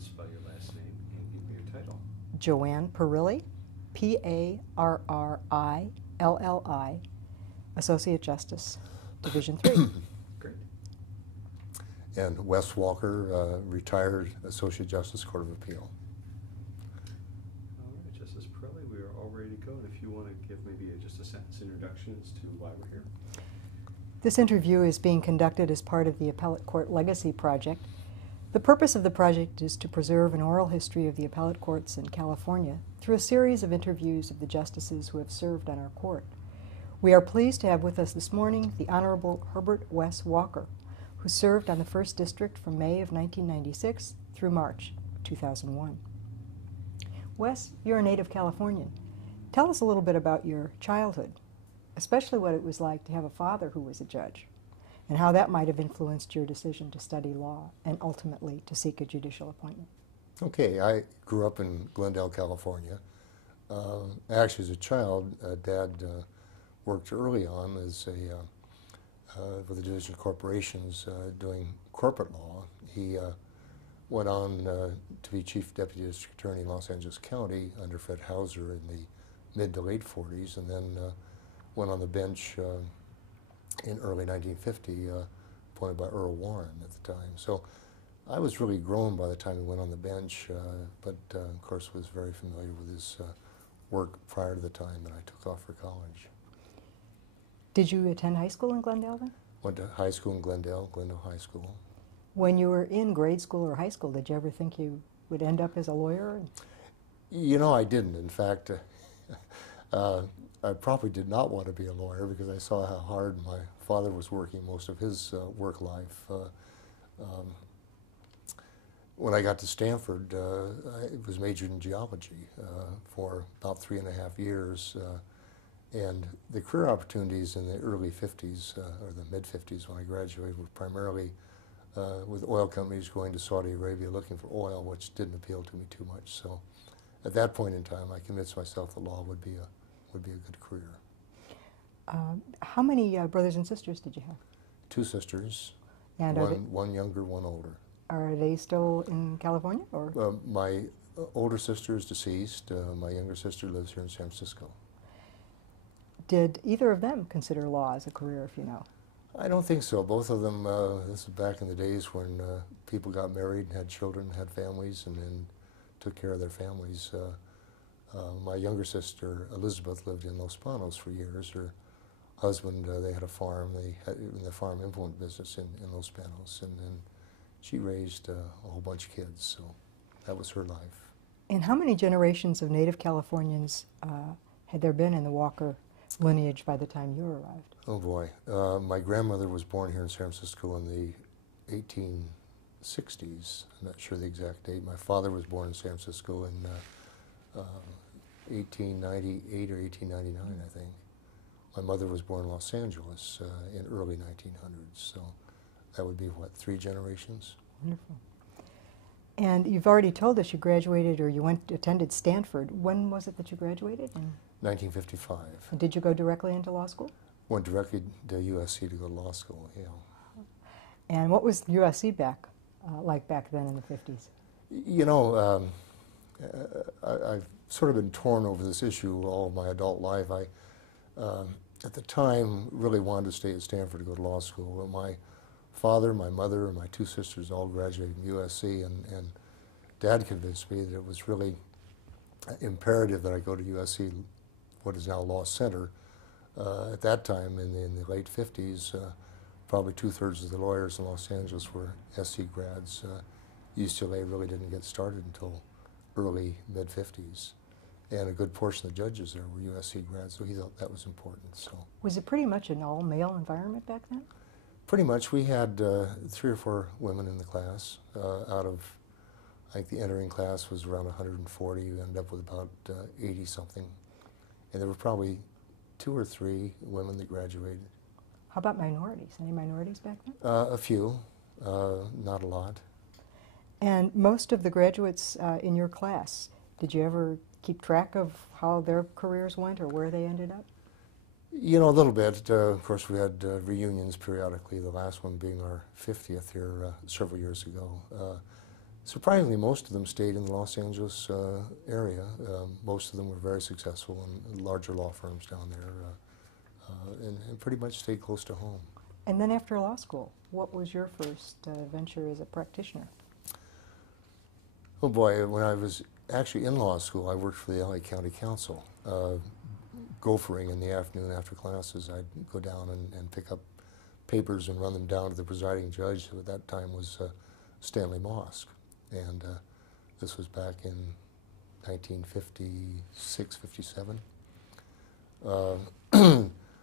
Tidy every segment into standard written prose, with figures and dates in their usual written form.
and spell your last name and give me your title. Joanne Parrilli, P-A-R-R-I-L-L-I, Associate Justice, Division 3. Great. And Wes Walker, retired Associate Justice, Court of Appeal. All right, Justice Parrilli, we are all ready to go. And if you want to give maybe just a sentence introduction as to why we're here. This interview is being conducted as part of the Appellate Court Legacy Project. The purpose of the project is to preserve an oral history of the appellate courts in California through a series of interviews of the justices who have served on our court. We are pleased to have with us this morning the Honorable Herbert W. Walker, who served on the 1st District from May of 1996 through March of 2001. Wes, you're a native Californian. Tell us a little bit about your childhood, especially what it was like to have a father who was a judge, and how that might have influenced your decision to study law and ultimately to seek a judicial appointment. Okay, I grew up in Glendale, California. Actually, as a child, Dad worked early on as with the Division of Corporations doing corporate law. He went on to be Chief Deputy District Attorney in Los Angeles County under Fred Hauser in the mid to late 40s, and then went on the bench in early 1950, appointed by Earl Warren at the time. So I was really grown by the time he went on the bench, but of course was very familiar with his work prior to the time that I took off for college. Did you attend high school in Glendale then? Went to high school in Glendale High School. When you were in grade school or high school, did you ever think you would end up as a lawyer? You know, I didn't. In fact, I probably did not want to be a lawyer because I saw how hard my father was working most of his work life. When I got to Stanford, I was majored in geology for about 3.5 years. And the career opportunities in the early 50s, or the mid-50s when I graduated, were primarily with oil companies going to Saudi Arabia looking for oil, which didn't appeal to me too much. So at that point in time, I convinced myself the law would be a good career. How many brothers and sisters did you have? 2 sisters, And one younger, one older. Are they still in California? Or? My older sister is deceased. My younger sister lives here in San Francisco. Did either of them consider law as a career, if you know? I don't think so. Both of them, this is back in the days when people got married and had children, had families, and then took care of their families. My younger sister, Elizabeth, lived in Los Panos for years. Her husband, they had a farm. They had in the farm implement business in Los Panos, and then she raised a whole bunch of kids, so that was her life. And how many generations of native Californians had there been in the Walker lineage by the time you arrived? Oh boy. My grandmother was born here in San Francisco in the 1860s. I'm not sure the exact date. My father was born in San Francisco in 1898 or 1899, I think. My mother was born in Los Angeles in early 1900s, so that would be, what, 3 generations? Wonderful. And you've already told us you graduated, or you attended Stanford. When was it that you graduated? 1955. And did you go directly into law school? Went directly to USC to go to law school, yeah. And what was USC like back then in the 50s? You know, I've sort of been torn over this issue all of my adult life. I, at the time, really wanted to stay at Stanford to go to law school. But my father, my mother, and my 2 sisters all graduated from USC, and Dad convinced me that it was really imperative that I go to USC, what is now Law Center. At that time, in the late 50s, probably 2/3 of the lawyers in Los Angeles were SC grads. UCLA really didn't get started until early, mid-50s. And a good portion of the judges there were USC grads, so he thought that was important. So Was it pretty much an all-male environment back then? pretty much. We had 3 or 4 women in the class. Out of, I think the entering class was around 140. We ended up with about 80-something. And there were probably 2 or 3 women that graduated. How about minorities? Any minorities back then? A few, not a lot. And most of the graduates in your class, did you ever keep track of how their careers went or where they ended up? You know, a little bit. Of course, we had reunions periodically, the last one being our 50th here several years ago. surprisingly, most of them stayed in the Los Angeles area. Most of them were very successful in larger law firms down there, and pretty much stayed close to home. And then after law school, what was your first venture as a practitioner? Oh boy, when I was actually in law school, I worked for the LA County Council. Gophering in the afternoon after classes, I'd go down and pick up papers and run them down to the presiding judge, who at that time was Stanley Mosk. And this was back in 1956, 57.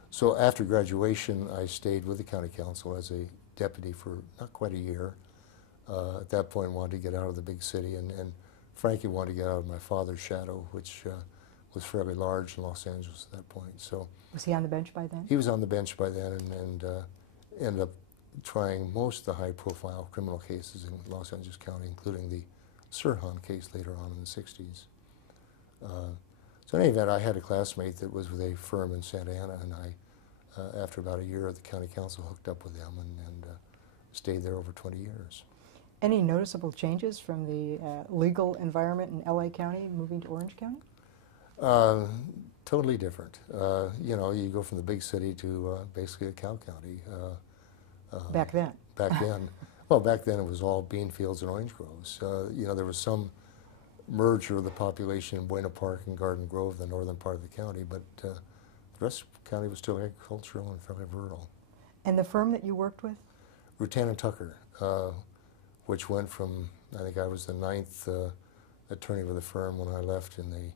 So after graduation, I stayed with the county council as a deputy for not quite a year. At that point, wanted to get out of the big city, and frankly wanted to get out of my father's shadow, which was fairly large in Los Angeles at that point. So was he on the bench by then? He was on the bench by then, and ended up trying most of the high-profile criminal cases in Los Angeles County, including the Sirhan case later on in the 60s. So in any event, I had a classmate that was with a firm in Santa Ana, and I, after about a year at the county council, hooked up with them and stayed there over 20 years. Any noticeable changes from the legal environment in LA County moving to Orange County? Totally different. You know, you go from the big city to basically a cow county. Back then? Back then. Well, back then it was all bean fields and orange groves. You know, there was some merger of the population in Buena Park and Garden Grove, the northern part of the county, but the rest of the county was still agricultural and fairly rural. And the firm that you worked with? Rutan and Tucker, which went from, I think I was the 9th attorney with the firm when I left in the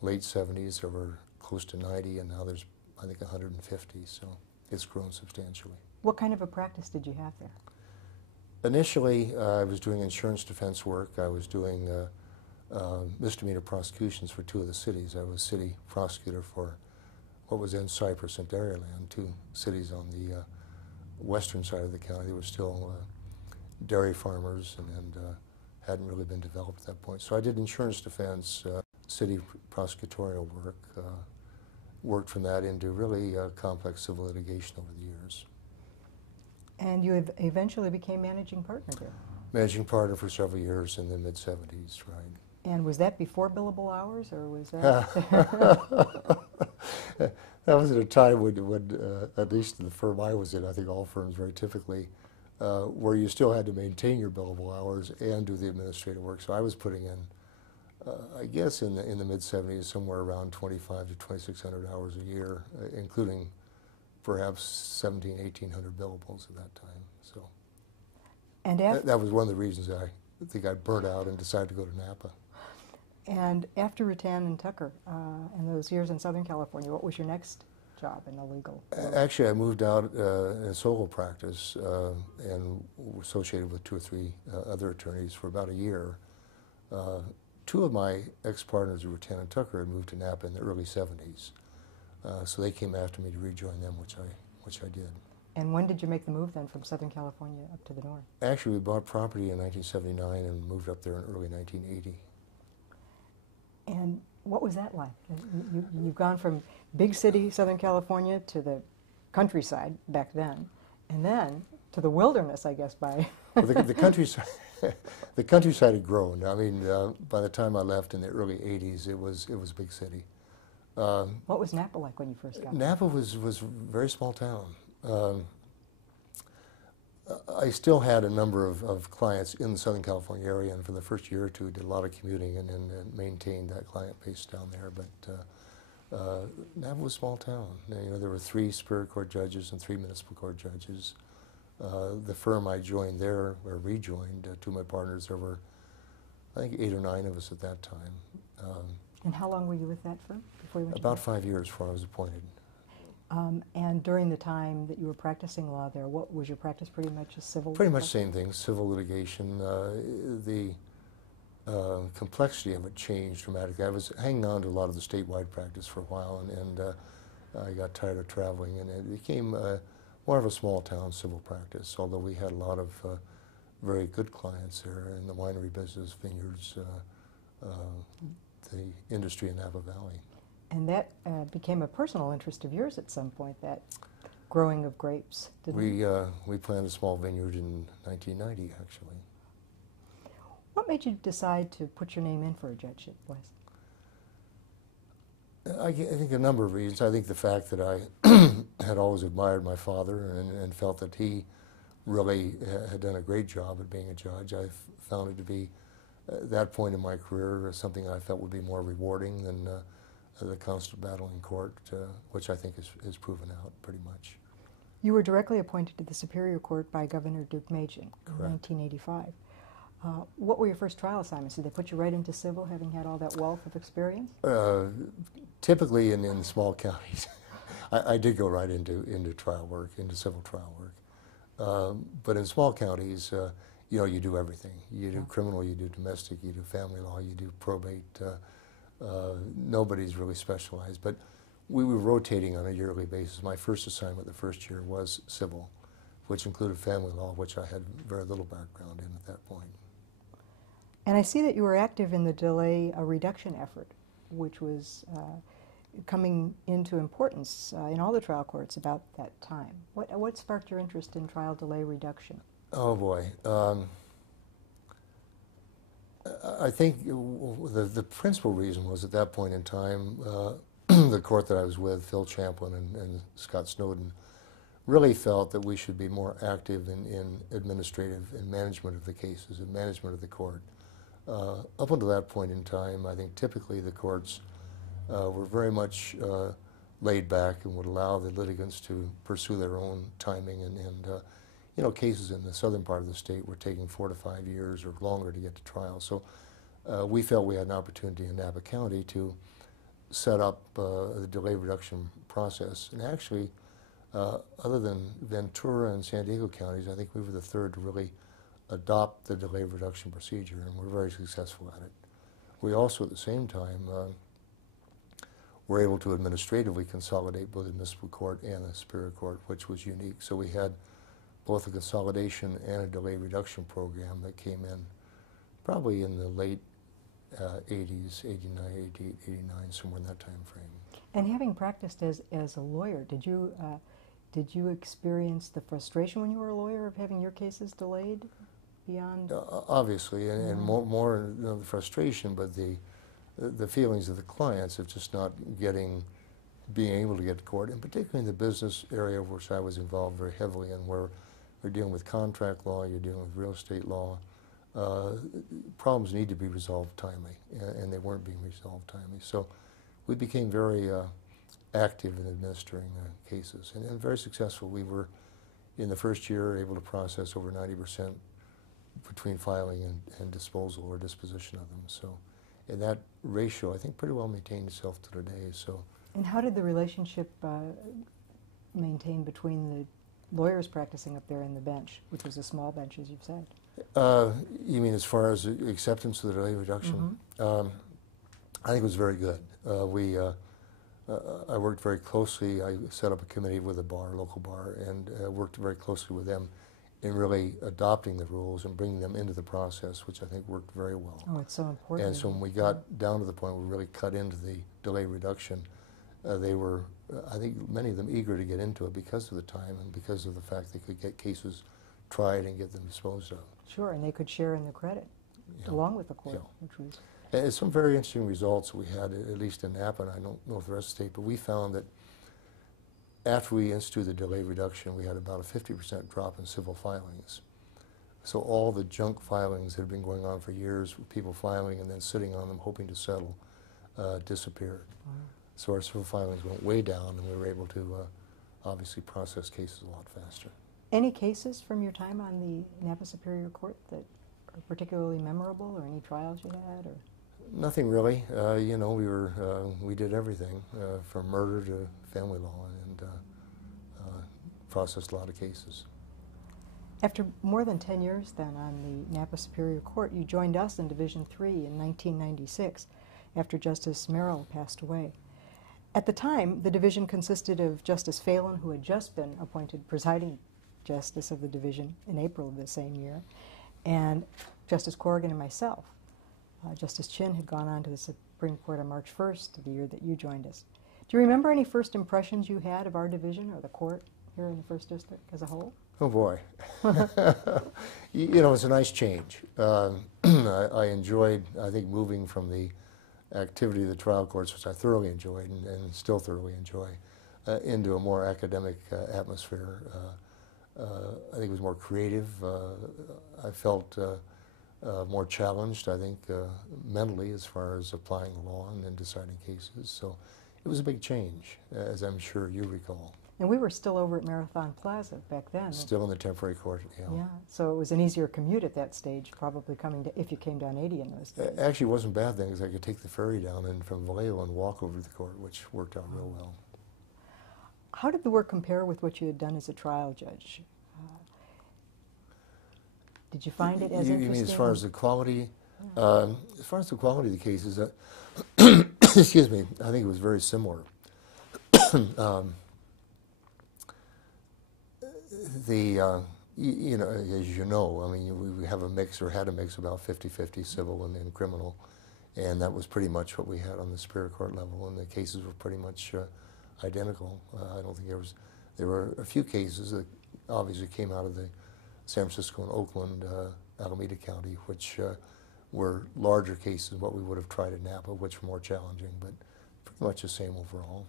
late 70s. There were close to 90, and now there's, I think, 150, so it's grown substantially. What kind of a practice did you have there? Initially, I was doing insurance defense work. I was doing misdemeanor prosecutions for 2 of the cities. I was city prosecutor for what was then Cypress and Dairyland, 2 cities on the western side of the county. They were still dairy farmers and hadn't really been developed at that point. So I did insurance defense, city prosecutorial work, worked from that into really complex civil litigation over the years. And you eventually became managing partner there? Managing partner for several years in the mid-70s, right. And was that before billable hours, or was that? That was at a time when at least in the firm I was in, I think all firms very typically, where you still had to maintain your billable hours and do the administrative work. So I was putting in, I guess in the mid-70s, somewhere around 2,500 to 2,600 hours a year, including perhaps 1,700, 1,800 billables at that time. So and that was one of the reasons I think I burnt out and decided to go to Napa. And after Rutan and Tucker, and those years in Southern California, what was your next job in the legal world? Actually, I moved out in a solo practice and was associated with 2 or 3 other attorneys for about a year. 2 of my ex-partners at Rutan and Tucker had moved to Napa in the early 70s. So they came after me to rejoin them, which I did. And when did you make the move then from Southern California up to the north? Actually, we bought property in 1979 and moved up there in early 1980. And what was that like? You've gone from big city Southern California to the countryside back then, and then to the wilderness, I guess, by... Well, the countryside, the countryside had grown. I mean, by the time I left in the early 80s, it was a big city. What was Napa like when you first got there? Napa was a very small town. I still had a number of clients in the Southern California area, and for the first year or 2 did a lot of commuting and maintained that client base down there. But Napa was a small town. You know, there were 3 Superior Court judges and 3 municipal court judges. The firm I joined there, or rejoined, 2 of my partners, there were, I think, 8 or 9 of us at that time. And how long were you with that firm before you went to About 5 years before I was appointed. And during the time that you were practicing law there, what was your practice pretty much a civil? Pretty much same thing, civil litigation. The complexity of it changed dramatically. I was hanging on to a lot of the statewide practice for a while, and I got tired of traveling, and it became more of a small town civil practice, although we had a lot of very good clients there in the winery business, vineyards, the industry in Napa Valley. And that became a personal interest of yours at some point, that growing of grapes, didn't it? We planted a small vineyard in 1990, actually. What made you decide to put your name in for a judgeship, Wes? I think a number of reasons. I think the fact that I had always admired my father and felt that he really had done a great job at being a judge. I found it to be, at that point in my career, something I felt would be more rewarding than the constant battle in court, which I think is proven out pretty much. You were directly appointed to the Superior Court by Governor Duke Machen in Correct. 1985. What were your first trial assignments? Did they put you right into civil, having had all that wealth of experience? Typically in small counties, I did go right into trial work, into civil trial work. But in small counties, you know, you do everything. You do criminal, you do domestic, you do family law, you do probate. Nobody's really specialized, but we were rotating on a yearly basis. My first assignment the first year was civil, which included family law, which I had very little background in at that point. And I see that you were active in the delay reduction effort, which was coming into importance in all the trial courts about that time. What sparked your interest in trial delay reduction? Oh boy. I think the principal reason was at that point in time, the court that I was with, Phil Champlin and Scott Snowden, really felt that we should be more active in administrative and management of the cases and management of the court. Up until that point in time, I think typically the courts were very much laid back and would allow the litigants to pursue their own timing, and you know, cases in the southern part of the state were taking 4 to 5 years or longer to get to trial. So we felt we had an opportunity in Napa County to set up the delay reduction process. And actually, other than Ventura and San Diego counties, I think we were the third to really adopt the delay reduction procedure, and we're very successful at it. We also, at the same time, were able to administratively consolidate both the municipal court and the Superior Court, which was unique. So we had both a consolidation and a delay reduction program that came in probably in the late 80s, 89, 88, 89, somewhere in that time frame. And having practiced as a lawyer, did you experience the frustration when you were a lawyer of having your cases delayed beyond? Obviously, and more you know, the frustration, but the feelings of the clients of just not being able to get to court, and particularly in the business area, which I was involved very heavily in, where you're dealing with contract law, you're dealing with real estate law. Problems need to be resolved timely, and they weren't being resolved timely. So we became very active in administering cases, and very successful. We were, in the first year, able to process over 90% between filing and disposal or disposition of them. So, and that ratio, I think, pretty well maintained itself to today. So. And how did the relationship maintain between the lawyers practicing up there and the bench, which was a small bench, as you've said? You mean as far as acceptance of the delay reduction? Mm-hmm. I think it was very good. I worked very closely. I set up a committee with a bar, local bar, and worked very closely with them in really adopting the rules and bringing them into the process, which I think worked very well. Oh, it's so important. And so when we got down to the point where we really cut into the delay reduction, they were, I think, many of them eager to get into it because of the time and because of the fact they could get cases tried and get them disposed of. Sure, and they could share in the credit along with the court, which was... And some very interesting results we had, at least in Napa, and I don't know if the rest of the state, but we found that after we instituted the delay reduction, we had about a 50% drop in civil filings. So all the junk filings that had been going on for years, people filing and then sitting on them hoping to settle, disappeared. Wow. So our civil filings went way down, and we were able to obviously process cases a lot faster. Any cases from your time on the Napa Superior Court that are particularly memorable, or any trials you had? Or? Nothing really. You know, we did everything from murder to family law, and processed a lot of cases. After more than 10 years then on the Napa Superior Court, you joined us in Division III in 1996 after Justice Merrill passed away. At the time, the division consisted of Justice Phelan, who had just been appointed presiding justice of the division in April of the same year, and Justice Corrigan and myself. Justice Chin had gone on to the Supreme Court on March 1st, the year that you joined us. Do you remember any first impressions you had of our division or the court here in the First District as a whole? Oh boy. You know, it's a nice change. I enjoyed, I think, moving from the activity of the trial courts, which I thoroughly enjoyed and still thoroughly enjoy, into a more academic atmosphere. I think it was more creative. I felt more challenged, I think, mentally as far as applying the law and then deciding cases. So it was a big change, as I'm sure you recall. And we were still over at Marathon Plaza back then. Still in the temporary court, yeah. Yeah, so it was an easier commute at that stage, probably coming to, if you came down 80 in those days. Actually, it wasn't bad then, because I could take the ferry down and from Vallejo and walk over to the court, which worked out real well. How did the work compare with what you had done as a trial judge? Did you find it as interesting? You mean as far as the quality? Yeah. As far as the quality of the cases, excuse me, I think it was very similar. You know, as you know, I mean, we have a mix, or had a mix, about 50-50 civil and criminal, and that was pretty much what we had on the Superior Court level, and the cases were pretty much identical. I don't think there were a few cases that obviously came out of the San Francisco and Oakland, Alameda County, which were larger cases than what we would have tried at Napa, which were more challenging, but pretty much the same overall.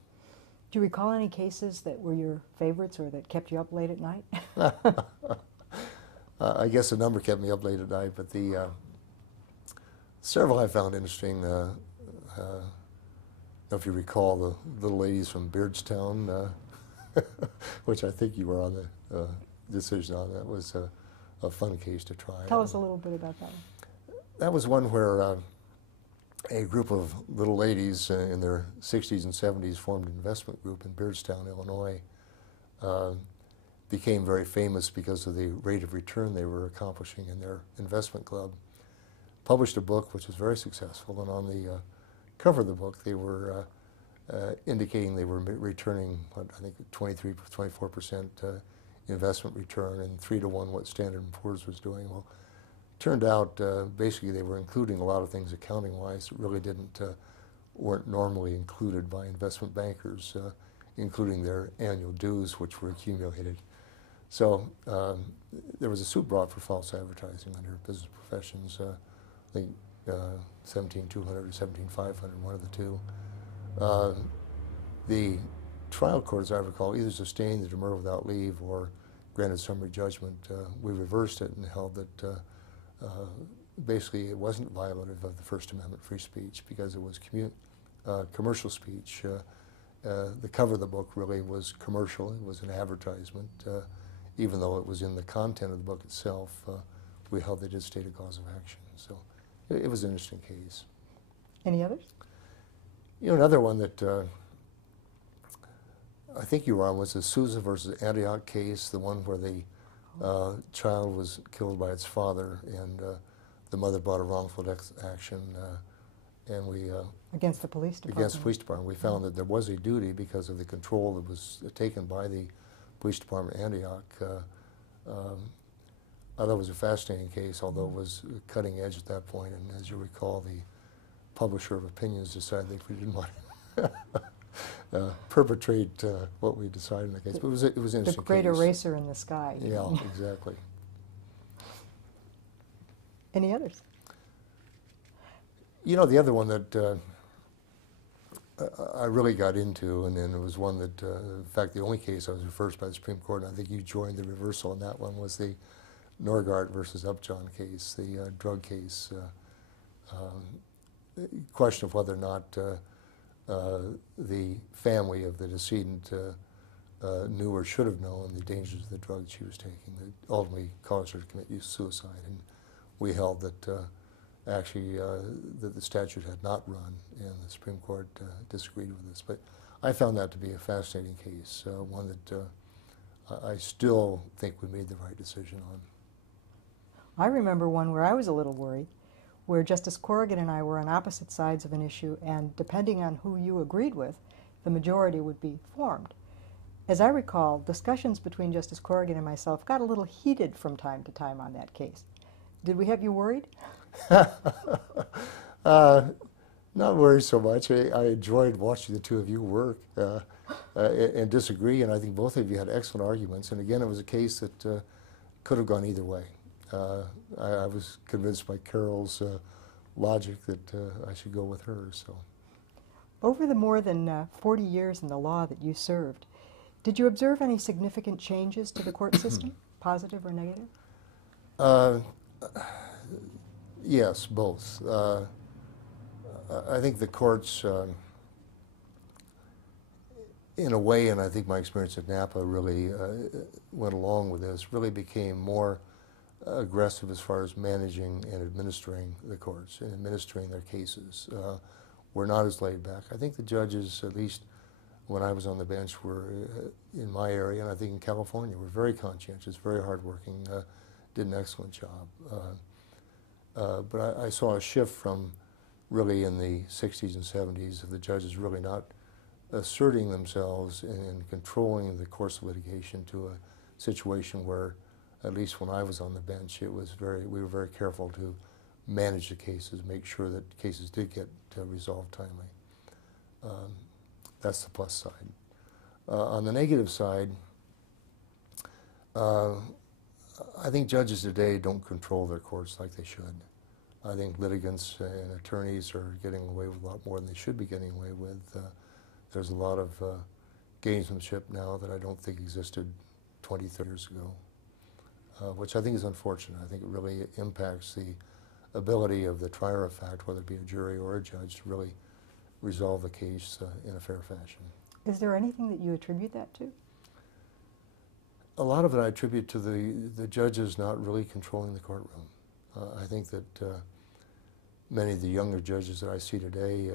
Do you recall any cases that were your favorites or that kept you up late at night? I guess a number kept me up late at night, but the several I found interesting. I don't know if you recall the little ladies from Beardstown, which I think you were on the decision on. That was a fun case to try. Tell us a little bit about that. That was one where a group of little ladies in their 60s and 70s formed an investment group in Beardstown, Illinois. Became very famous because of the rate of return they were accomplishing in their investment club. Published a book which was very successful, and on the cover of the book they were indicating they were returning, what, I think 23-24% investment return, and 3-to-1 what Standard & Poor's was doing. Well, turned out basically they were including a lot of things accounting-wise that really weren't normally included by investment bankers, including their annual dues, which were accumulated. So there was a suit brought for false advertising under Business Professions, I think 17,200 or 17,500, one of the two. The trial court, as I recall, either sustained the demurrer without leave or granted summary judgment. We reversed it and held that basically it wasn't violative of the First Amendment free speech because it was commercial speech. The cover of the book really was commercial. It was an advertisement. Even though it was in the content of the book itself, we held they did state a cause of action. So it was an interesting case. Any others? You know, another one that I think you were on was the Sousa versus Antioch case, the one where the child was killed by its father, and the mother brought a wrongful action, and we Against the police department? Against the police department. We found that there was a duty because of the control that was taken by the police department in Antioch. I thought it was a fascinating case, although it was cutting edge at that point, and as you recall, the publisher of opinions decided they didn't want to perpetrate what we decided in the case. But it was an interesting case. The great eraser in the sky. Yeah, exactly. Any others? You know, the other one that I really got into, and then it was one that, in fact, the only case I was reversed by the Supreme Court, and I think you joined the reversal on that one, was the Norgard versus Upjohn case, the drug case. Question of whether or not the family of the decedent knew or should have known the dangers of the drugs she was taking that ultimately caused her to commit suicide. And we held that actually that the statute had not run, and the Supreme Court disagreed with us. But I found that to be a fascinating case, one that I still think we made the right decision on. I remember one where I was a little worried, where Justice Corrigan and I were on opposite sides of an issue, and depending on who you agreed with, the majority would be formed. As I recall, discussions between Justice Corrigan and myself got a little heated from time to time on that case. Did we have you worried? Not worried so much. I enjoyed watching the two of you work. and disagree, and I think both of you had excellent arguments. And again, it was a case that could have gone either way. I was convinced by Carol's logic that I should go with hers. So, Over the more than 40 years in the law that you served, did you observe any significant changes to the court system, positive or negative? Yes, both. I think the courts, in a way, and I think my experience at Napa really went along with this, really became more aggressive as far as managing and administering the courts and administering their cases. We're not as laid back. I think the judges, at least when I was on the bench, were in my area, and I think in California, were very conscientious, very hardworking, did an excellent job. But I saw a shift from really in the 60s and 70s of the judges really not asserting themselves and controlling the course of litigation to a situation where, at least when I was on the bench, it was we were very careful to manage the cases, make sure that cases did get resolved timely. That's the plus side. On the negative side, I think judges today don't control their courts like they should. I think litigants and attorneys are getting away with a lot more than they should be getting away with. There's a lot of gamesmanship now that I don't think existed 20, 30 years ago, which I think is unfortunate. I think it really impacts the ability of the trier of fact, whether it be a jury or a judge, to really resolve the case in a fair fashion. Is there anything that you attribute that to? A lot of it I attribute to the judges not really controlling the courtroom. I think that many of the younger judges that I see today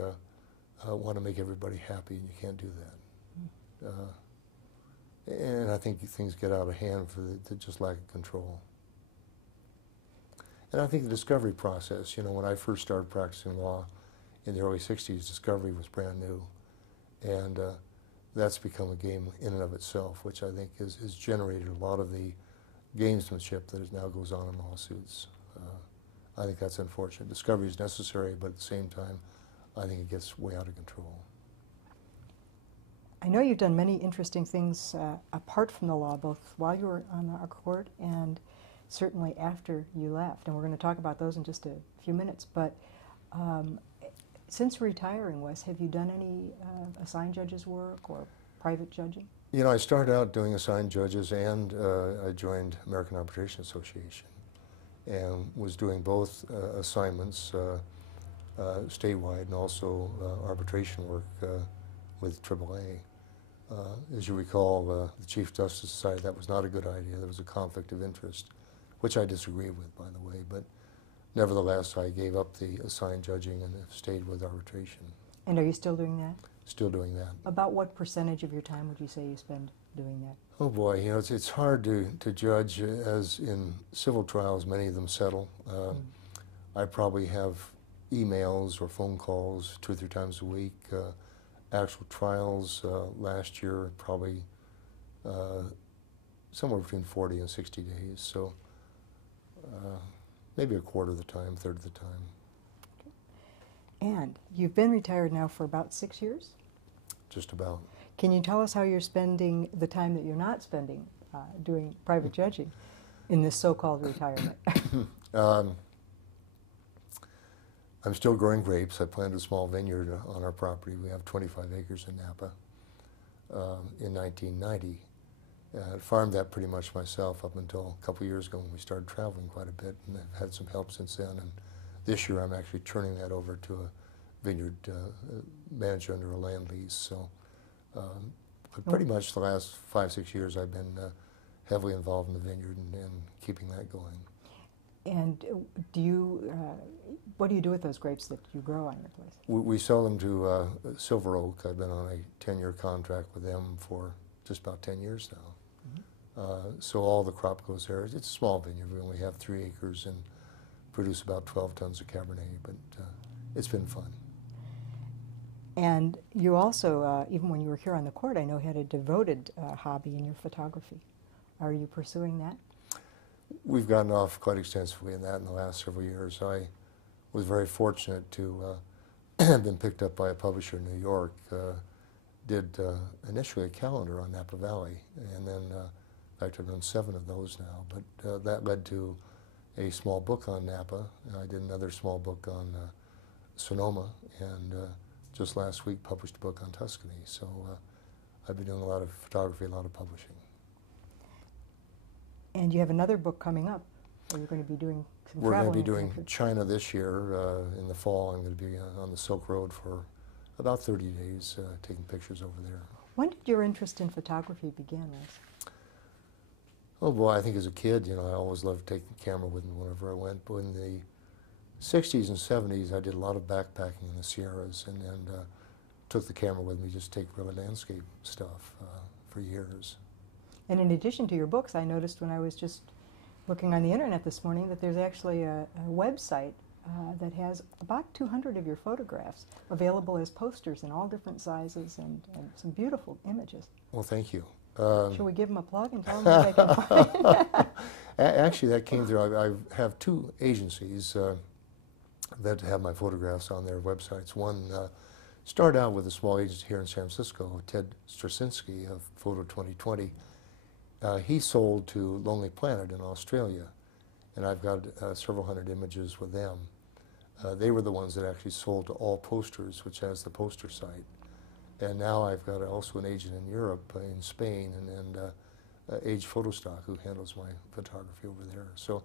want to make everybody happy, and you can't do that. And I think things get out of hand for the just lack of control. And I think the discovery process, when I first started practicing law in the early 60s, discovery was brand new. And that's become a game in and of itself, which I think has generated a lot of the gamesmanship that now goes on in lawsuits. I think that's unfortunate. Discovery is necessary, but at the same time, I think it gets way out of control. I know you've done many interesting things apart from the law, both while you were on our court and certainly after you left. And we're going to talk about those in just a few minutes. But since retiring, Wes, have you done any assigned judges work or private judging? I started out doing assigned judges, and I joined American Arbitration Association and was doing both assignments statewide and also arbitration work with AAA. As you recall, the Chief Justice decided that was not a good idea. There was a conflict of interest, which I disagree with, by the way, but nevertheless, I gave up the assigned judging and have stayed with arbitration. And are you still doing that? Still doing that. About what percentage of your time would you say you spend doing that? Oh boy, it's hard to judge, as in civil trials, many of them settle. I probably have emails or phone calls 2 or 3 times a week. Actual trials last year, probably somewhere between 40 and 60 days. So maybe a quarter of the time, third of the time. And you've been retired now for about 6 years? Just about. Can you tell us how you're spending the time that you're not spending doing private judging in this so-called retirement? I'm still growing grapes. I planted a small vineyard on our property. We have 25 acres in Napa in 1990. I farmed that pretty much myself up until a couple years ago when we started traveling quite a bit, and I've had some help since then. And this year I'm actually turning that over to a vineyard manager under a land lease. So but pretty much the last 5, 6 years I've been heavily involved in the vineyard and keeping that going. And what do you do with those grapes that you grow on your place? We sell them to Silver Oak. I've been on a 10-year contract with them for just about 10 years now. So all the crop goes there. It's a small vineyard. We only have 3 acres and produce about 12 tons of Cabernet, but it's been fun. And you also, even when you were here on the court, I know had a devoted hobby in your photography. Are you pursuing that? We've gotten off quite extensively in that in the last several years. I was very fortunate to have been picked up by a publisher in New York did initially a calendar on Napa Valley, and then in fact I've done 7 of those now, but that led to a small book on Napa. I did another small book on Sonoma, and just last week published a book on Tuscany. So I've been doing a lot of photography, a lot of publishing. And you have another book coming up, or you're going to be doing some We're going to be traveling doing China this year. In the fall, I'm going to be on the Silk Road for about 30 days, taking pictures over there. When did your interest in photography begin, Les? Oh boy, I think as a kid, you know, I always loved taking the camera with me whenever I went. But in the 60s and 70s, I did a lot of backpacking in the Sierras, and took the camera with me, just take really landscape stuff for years. And in addition to your books, I noticed when I was just looking on the internet this morning that there's actually a website that has about 200 of your photographs available as posters in all different sizes and some beautiful images. Well, thank you. Shall we give them a plug and tell them where they can find it? Actually, that came through. I have 2 agencies that have my photographs on their websites. One started out with a small agency here in San Francisco, Ted Straczynski of Photo 2020. He sold to Lonely Planet in Australia, and I've got several hundred images with them. They were the ones that actually sold to All Posters, which has the poster site. And now I've got also an agent in Europe, in Spain, and Age Photostock, who handles my photography over there. So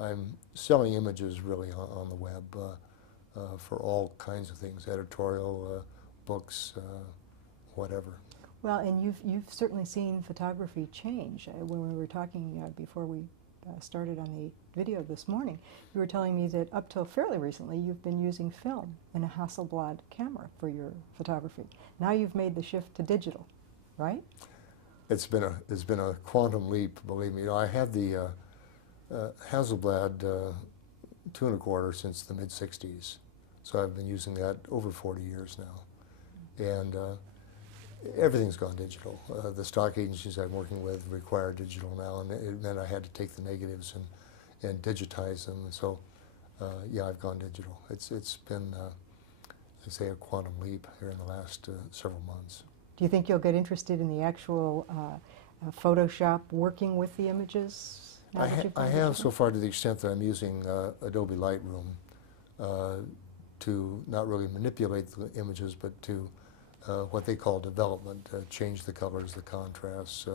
I'm selling images really on the web for all kinds of things, editorial, books, whatever. Well, and you've certainly seen photography change. When we were talking before we started on the video this morning, you were telling me that up till fairly recently you've been using film and a Hasselblad camera for your photography. Now you've made the shift to digital, right? It's been a quantum leap, believe me. You know, I had the Hasselblad 2¼ since the mid-60s, so I've been using that over 40 years now, and everything's gone digital. The stock agencies I'm working with require digital now, and it meant I had to take the negatives and digitize them. And so, yeah, I've gone digital. It's been, I say, a quantum leap here in the last several months. Do you think you'll get interested in the actual Photoshop working with the images? I have so far, to the extent that I'm using Adobe Lightroom to not really manipulate the images, but to what they call development, change the colors, the contrasts,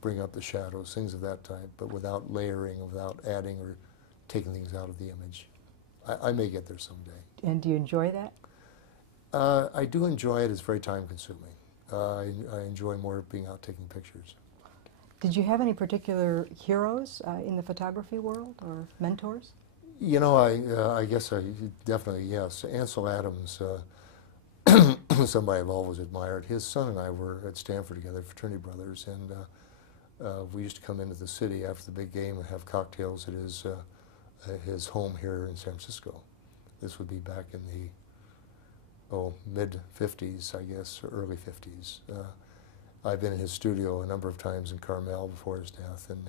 bring up the shadows, things of that type, but without layering, without adding or taking things out of the image. I may get there someday. And do you enjoy that? I do enjoy it. It's very time consuming. I enjoy more being out taking pictures. Did you have any particular heroes in the photography world or mentors? You know, I guess definitely, yes. Ansel Adams, somebody I've always admired. His son and I were at Stanford together, fraternity brothers, and we used to come into the city after the big game and have cocktails at his home here in San Francisco. This would be back in the mid-50s, I guess, or early 50s. I've been in his studio a number of times in Carmel before his death, and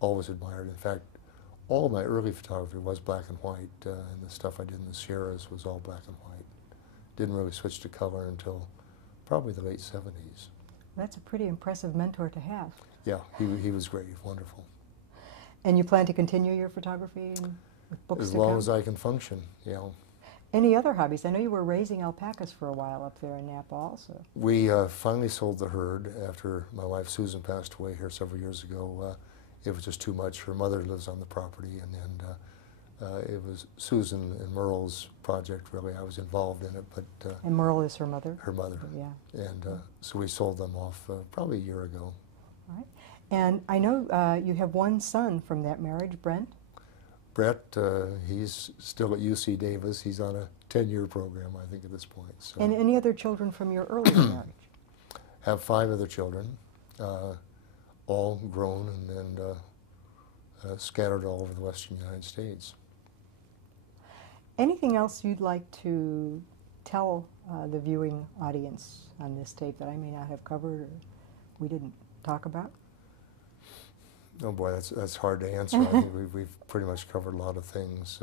always admired. In fact, all of my early photography was black and white, and the stuff I did in the Sierras was all black and white. Didn't really switch to color until probably the late 70s. That's a pretty impressive mentor to have. Yeah, he was great, wonderful. And you plan to continue your photography with books As to long come? as I can function, you know. Any other hobbies? I know you were raising alpacas for a while up there in Napa also. We finally sold the herd after my wife Susan passed away here several years ago. It was just too much. Her mother lives on the property, and it was Susan and Merle's project, really. I was involved in it, but... and Merle is her mother? Her mother. Yeah. And so we sold them off probably a year ago. All right. And I know you have one son from that marriage, Brent? Brett, he's still at UC Davis. He's on a 10-year program, I think, at this point. So. And any other children from your earlier marriage? Have 5 other children, all grown and scattered all over the western United States. Anything else you'd like to tell the viewing audience on this tape that I may not have covered or we didn't talk about? Oh boy, that's hard to answer. I think we've pretty much covered a lot of things.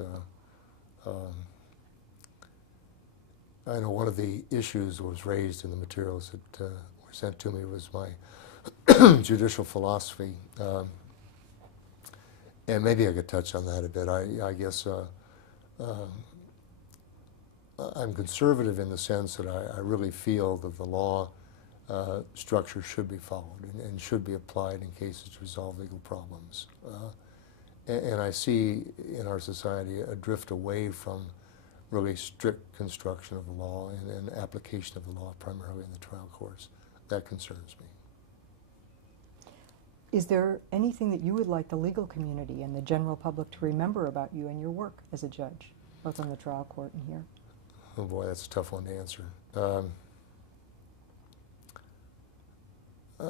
I know one of the issues that was raised in the materials that were sent to me was my judicial philosophy. And maybe I could touch on that a bit. I guess I'm conservative in the sense that I really feel that the law structure should be followed and should be applied in cases to resolve legal problems. And I see in our society a drift away from really strict construction of the law and application of the law primarily in the trial courts. That concerns me. Is there anything that you would like the legal community and the general public to remember about you and your work as a judge, both on the trial court and here? Oh boy, that's a tough one to answer.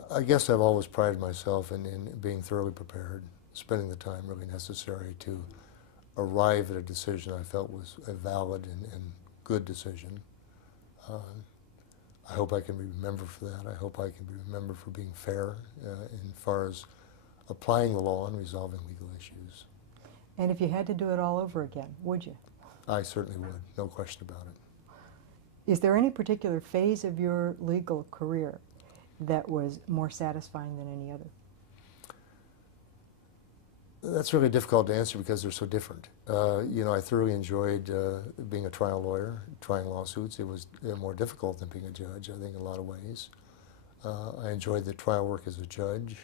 I guess I've always prided myself in being thoroughly prepared, spending the time really necessary to arrive at a decision I felt was a valid and good decision. I hope I can be remembered for that. I hope I can be remembered for being fair as far as applying the law and resolving legal issues. And if you had to do it all over again, would you? I certainly would, no question about it. Is there any particular phase of your legal career that was more satisfying than any other? That's really difficult to answer because they're so different. You know, I thoroughly enjoyed being a trial lawyer, trying lawsuits. It was more difficult than being a judge, I think, in a lot of ways. I enjoyed the trial work as a judge.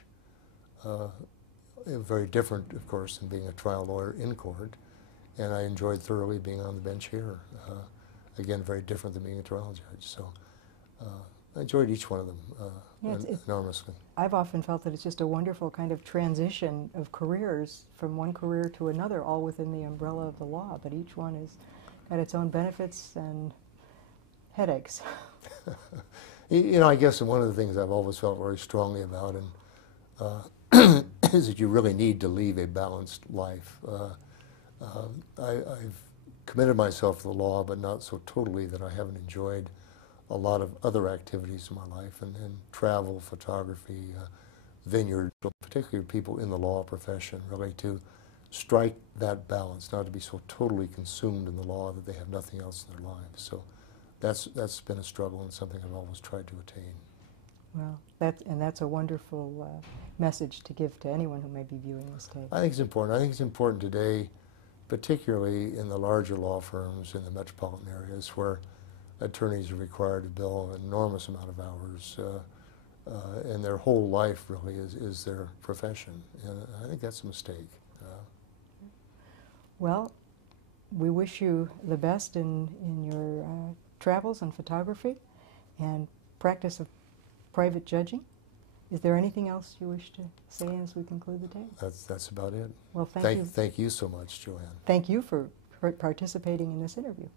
Very different, of course, than being a trial lawyer in court. And I enjoyed thoroughly being on the bench here. Again, very different than being a trial judge. So I enjoyed each one of them enormously. I've often felt that it's just a wonderful kind of transition of careers from one career to another, all within the umbrella of the law, but each one has got its own benefits and headaches. You know, I guess one of the things I've always felt very strongly about is that you really need to lead a balanced life. I've committed myself to the law, but not so totally that I haven't enjoyed a lot of other activities in my life, and travel, photography, vineyard, particularly people in the law profession, really to strike that balance, not to be so totally consumed in the law that they have nothing else in their lives. So that's been a struggle and something I've always tried to attain. Well, that's a wonderful message to give to anyone who may be viewing this tape. I think it's important. I think it's important today, particularly in the larger law firms in the metropolitan areas where attorneys are required to bill an enormous amount of hours, and their whole life really is their profession. And I think that's a mistake. Well, we wish you the best in your travels and photography and practice of private judging. Is there anything else you wish to say as we conclude the tape? That's about it. Well, thank you. Thank you so much, Joanne. Thank you for participating in this interview.